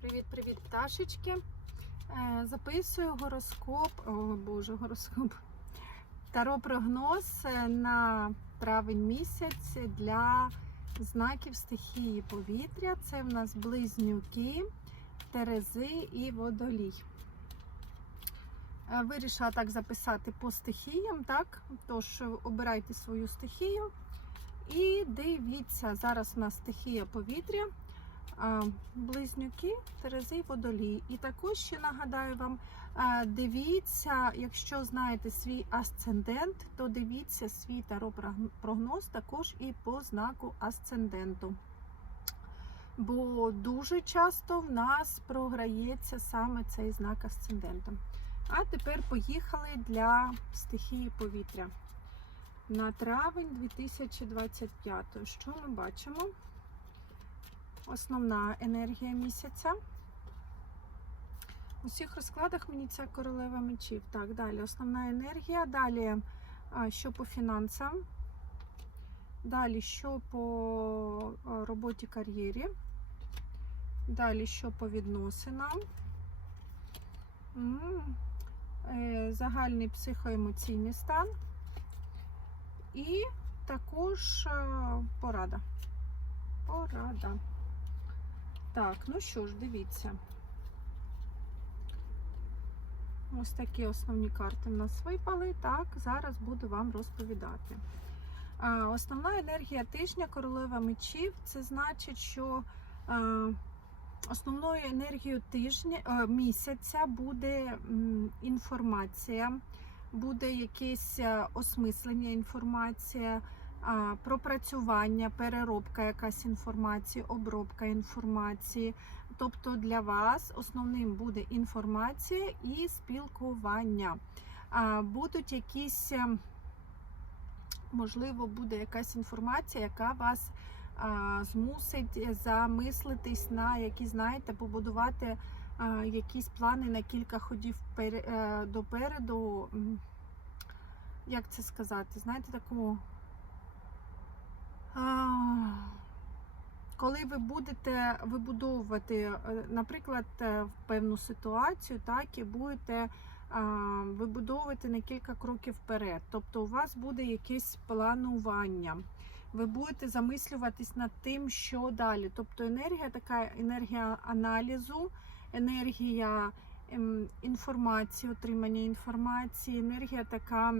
Привіт-привіт, пташечки. Е, Записую гороскоп, о боже, гороскоп. Таро прогноз е, на травень місяць для знаків стихії повітря. Це в нас близнюки, терези і водолій. Е, Вирішила так записати по стихіям, так? Тож обирайте свою стихію і дивіться, зараз у нас стихія повітря. Близнюки, Терези, і Водолій. І також ще нагадаю вам, дивіться, якщо знаєте свій асцендент, то дивіться свій таро прогноз також і по знаку асценденту. Бо дуже часто в нас програється саме цей знак асценденту. А тепер поїхали для стихії повітря. На травень 2025. Що ми бачимо? Основна енергія місяця. У всіх розкладах мені ця королева мечів. Так, далі основна енергія. Далі, що по фінансам. Далі, що по роботі кар'єрі. Далі, що по відносинам. Е, Загальний психоемоційний стан. І також порада. Порада. Так, ну що ж, дивіться. Ось такі основні карти в нас випали. Так, зараз буду вам розповідати. Основна енергія тижня королева мечів це значить, що основною енергією тижня місяця буде інформація, буде якесь осмислення інформація пропрацювання, переробка якась інформації, обробка інформації. Тобто для вас основним буде інформація і спілкування. Будуть якісь, е, можливо, буде якась інформація, яка вас змусить замислитись на які, знаєте, побудувати якісь плани на кілька ходів е, допереду. Як це сказати? Знаєте, таку Коли ви будете вибудовувати, е, наприклад, е, певну ситуацію, так і будете вибудовувати на кілька кроків вперед. Тобто у вас буде якесь планування. Ви будете замислюватись над тим, що далі. Тобто енергія така енергія аналізу, енергія ем, інформації, отримання інформації, енергія така.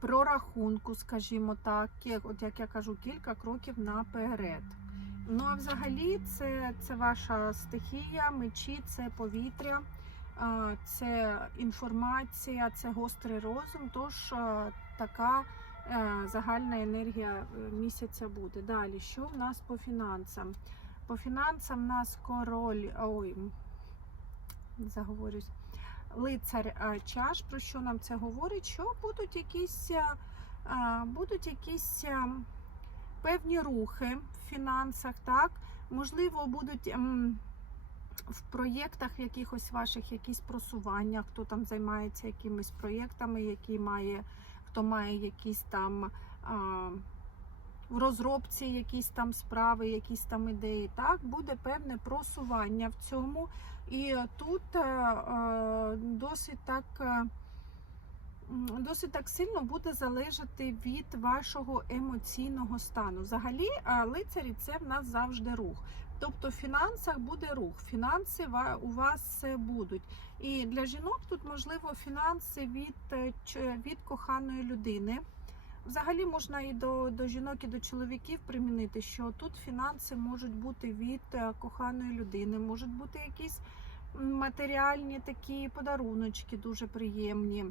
Прорахунку, скажімо так, от як я кажу, кілька кроків наперед. Ну а взагалі це, це ваша стихія, мечі, це повітря, це інформація, це гострий розум. Тож така е, загальна енергія е, місяця буде. Далі, що в нас по фінансам? По фінансам в нас король. Ой, заговорюсь лицар чаш, про що нам це говорить? Що будуть якісь, будуть якісь певні рухи в фінансах, так? Можливо, будуть в проєктах якихось ваших якісь просування, хто там займається якимись проєктами, які має, хто має якісь там. Розробці якісь там справи, якісь там ідеї, так буде певне просування в цьому. І тут е, е, досить так е, досить так сильно буде залежати від вашого емоційного стану. Взагалі, лицарі це в нас завжди рух. Тобто в фінансах буде рух, фінанси у вас будуть. І для жінок тут можливо фінанси від, від коханої людини. Взагалі можна і до, до жінок, і до чоловіків примінити, що тут фінанси можуть бути від е, коханої людини, можуть бути якісь матеріальні такі подаруночки дуже приємні,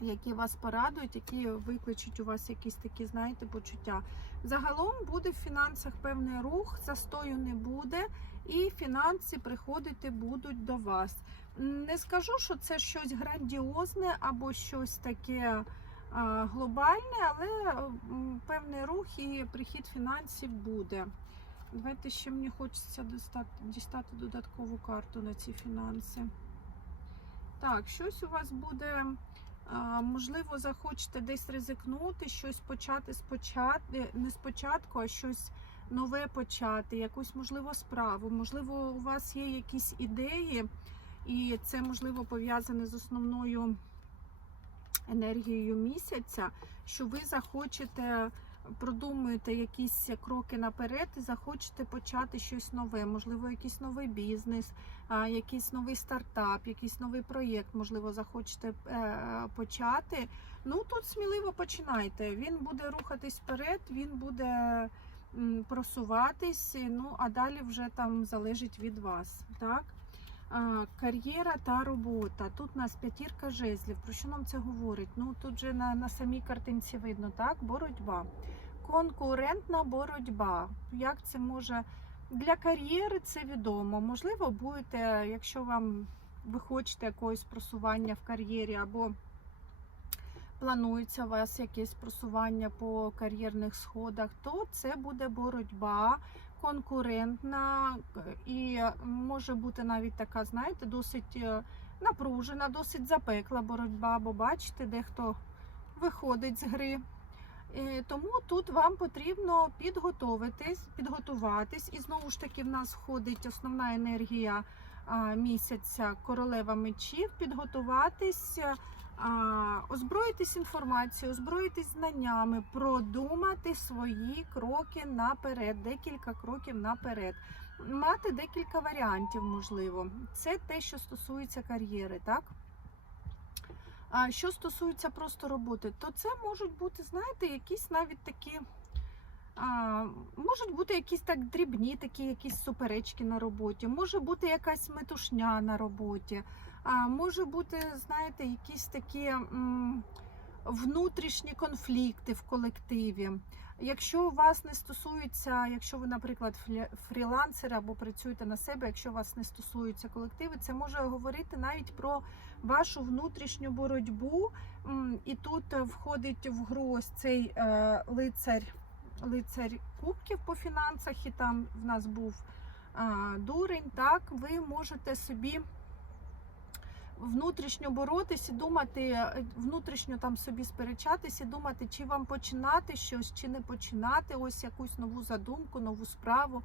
які вас порадують, які викличуть у вас якісь такі, знаєте, почуття. Загалом буде в фінансах певний рух, застою не буде, і фінанси приходити будуть до вас. Не скажу, що це щось грандіозне або щось таке глобальне, але певний рух і прихід фінансів буде. Давайте ще мені хочеться дістати, дістати додаткову карту на ці фінанси. Так, щось у вас буде. Можливо, захочете десь ризикнути, щось почати спочатку, не спочатку, а щось нове почати, якусь можливо справу. Можливо, у вас є якісь ідеї, і це можливо пов'язане з основною енергією місяця, що ви захочете. Продумуєте якісь кроки наперед і захочете почати щось нове, можливо, якийсь новий бізнес, якийсь новий стартап, якийсь новий проєкт, можливо, захочете е, почати. Ну тут сміливо починайте. Він буде рухатись вперед, він буде просуватись. Ну а далі вже там залежить від вас. Так? Кар'єра та робота. Тут у нас п'ятірка жезлів. Про що нам це говорить? Ну тут же на, на самій картинці видно, так? Боротьба. Конкурентна боротьба. Як це може для кар'єри це відомо. Можливо, будете, якщо вам ви хочете якогось просування в кар'єрі, або планується у вас якесь просування по кар'єрних сходах, то це буде боротьба конкурентна і може бути навіть така, знаєте, досить е, напружена, досить запекла боротьба, бо бачите, дехто виходить з гри. Тому тут вам потрібно підготовитись, підготуватись. І знову ж таки, в нас входить основна енергія місяця королева мечів, підготуватись, озброїтись інформацією, озброїтись знаннями, продумати свої кроки наперед, декілька кроків наперед. Мати декілька варіантів, можливо. Це те, що стосується кар'єри, так? А що стосується просто роботи, то це можуть бути, знаєте, якісь навіть такі. А, можуть бути якісь так дрібні, такі якісь суперечки на роботі, може бути якась метушня на роботі, а може бути, знаєте, якісь такі м, внутрішні конфлікти в колективі. Якщо вас не стосується, якщо ви, наприклад, флі- фрілансер або працюєте на себе, якщо вас не стосуються колективи, це може говорити навіть про вашу внутрішню боротьбу. І тут входить в гру ось цей е, лицар, лицар кубків по фінансах, і там в нас був а, дурень. Так, ви можете собі внутрішньо боротись і думати, е, внутрішньо там собі сперечатись і думати, чи вам починати щось, чи не починати ось якусь нову задумку, нову справу.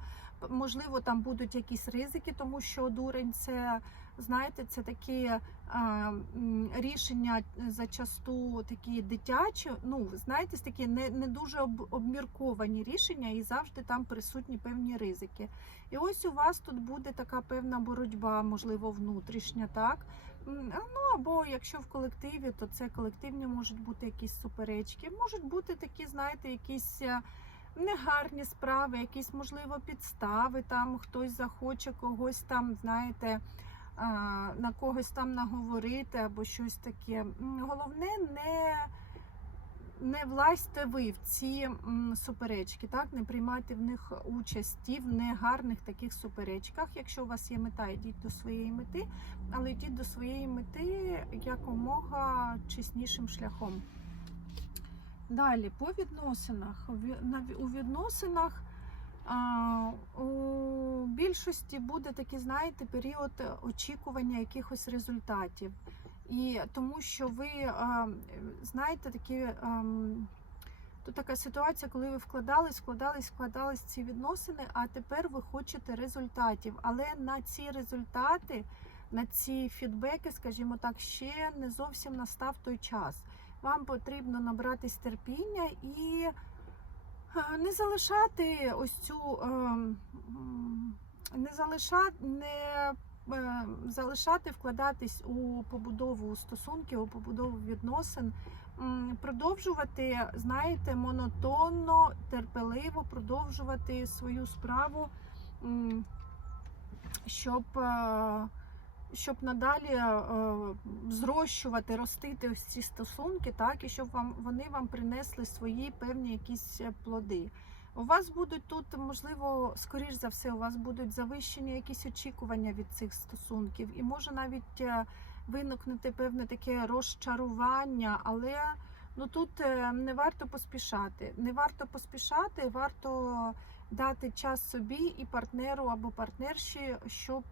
Можливо, там будуть якісь ризики, тому що дурень це, знаєте, це такі м, рішення зачасту такі дитячі. Ну, знаєте, такі не, не дуже об, обмірковані рішення, і завжди там присутні певні ризики. І ось у вас тут буде така певна боротьба, можливо, внутрішня, так. Ну або якщо в колективі, то це колективні можуть бути якісь суперечки, можуть бути такі, знаєте, якісь. е, Негарні справи, якісь можливо підстави. Там хтось захоче когось там, знаєте, на когось там наговорити або щось таке. Головне, не, не влазьте ви в ці суперечки, так? не приймайте в них участі в негарних таких суперечках. Якщо у вас є мета, йдіть до своєї мети, але йдіть до своєї мети якомога чеснішим шляхом. Далі, по відносинах. Ві- на ві- У відносинах у більшості буде такий, знаєте, період очікування якихось результатів. І тому що ви знаєте, такі. Тут така ситуація, коли ви вкладались, вкладались, вкладались ці відносини, а тепер ви хочете результатів. Але на ці результати, на ці фідбеки, скажімо так, ще не зовсім настав той час. Вам потрібно набратись терпіння і не залишати ось цю ем, не залишати, не е, залишати вкладатись у побудову стосунків, у побудову відносин, продовжувати, знаєте, монотонно, терпеливо продовжувати свою справу, щоб. Щоб надалі е, зрощувати, ростити ось ці стосунки, так, і щоб вам вони вам принесли свої певні якісь е, плоди. У вас будуть тут, можливо, скоріш за все, у вас будуть завищені якісь очікування від цих стосунків, і може навіть е, виникнути певне таке розчарування, але ну тут не варто поспішати. Не варто поспішати, варто дати час собі і партнеру або партнерші, щоб.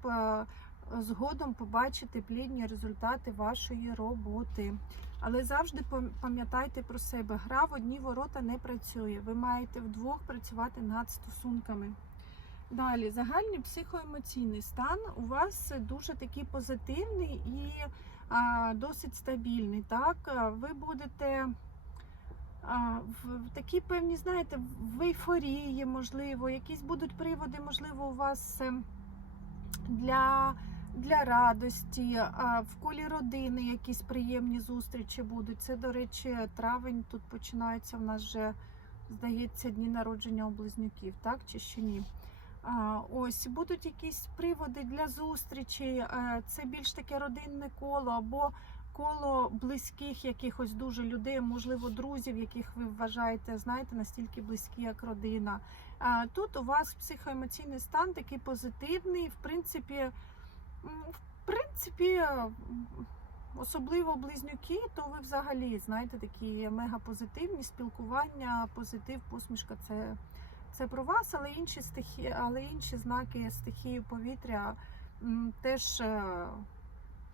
Згодом побачити плідні результати вашої роботи. Але завжди пам'ятайте про себе, гра в одні ворота не працює. Ви маєте вдвох працювати над стосунками. Далі, загальний психоемоційний стан у вас дуже такий позитивний і а, досить стабільний. Так, ви будете а, в, такій певні, знаєте, в ейфорії, можливо, якісь будуть приводи, можливо, у вас ем, для, для радості, в колі родини якісь приємні зустрічі будуть. Це, до речі, травень тут починається в нас вже, здається, дні народження у близнюків, так чи ще ні? Ось будуть якісь приводи для зустрічі. е, Це більш таке родинне коло або коло близьких якихось дуже людей, можливо, друзів, яких ви вважаєте, знаєте, настільки близькі, як родина. Тут у вас психоемоційний стан такий позитивний. В принципі, в принципі, особливо близнюки, то ви взагалі знаєте такі мега позитивні спілкування, позитив, посмішка це це про вас, але інші стихії, але інші знаки стихії повітря теж е,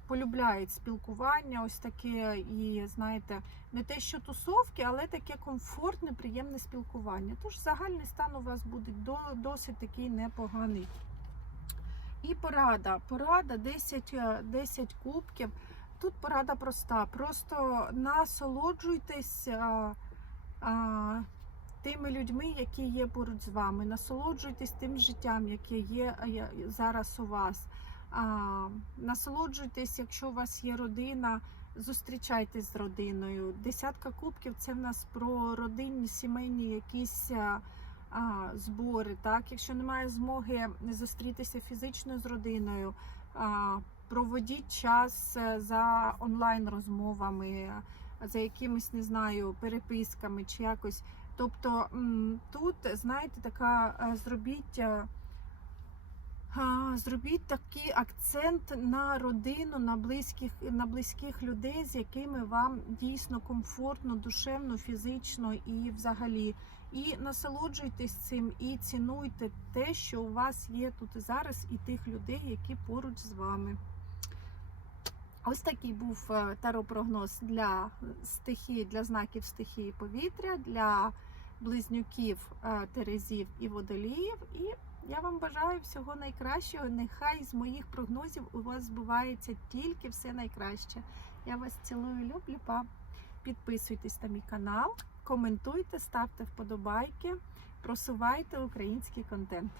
полюбляють спілкування, ось таке, і знаєте, не те, що тусовки, але таке комфортне, приємне спілкування. Тож загальний стан у вас буде досить такий непоганий. І порада. Порада 10, е, 10 кубків. Тут порада проста. Просто насолоджуйтесь. а, а, тими людьми, які є поруч з вами. Насолоджуйтесь тим життям, яке є зараз у вас. А, насолоджуйтесь, якщо у вас є родина, зустрічайтесь з родиною. Десятка кубків це в нас про родинні, сімейні якісь. А, збори, так, якщо немає змоги зустрітися фізично з родиною, а, проводіть час е, за онлайн розмовами, за якимись, не знаю, переписками чи якось. Тобто тут, знаєте, така е, зробіть. е, Зробіть такий акцент на родину, на близьких, на близьких людей, з якими вам дійсно комфортно, душевно, фізично і взагалі. І насолоджуйтесь цим, і цінуйте те, що у вас є тут і зараз, і тих людей, які поруч з вами. Ось такий був е, таропрогноз для стихії, для знаків стихії повітря, для близнюків, е, терезів і водоліїв. І я вам бажаю всього найкращого. Нехай з моїх прогнозів у вас збувається тільки все найкраще. Я вас цілую, люблю, па. Підписуйтесь на мій канал, коментуйте, ставте вподобайки, просувайте український контент.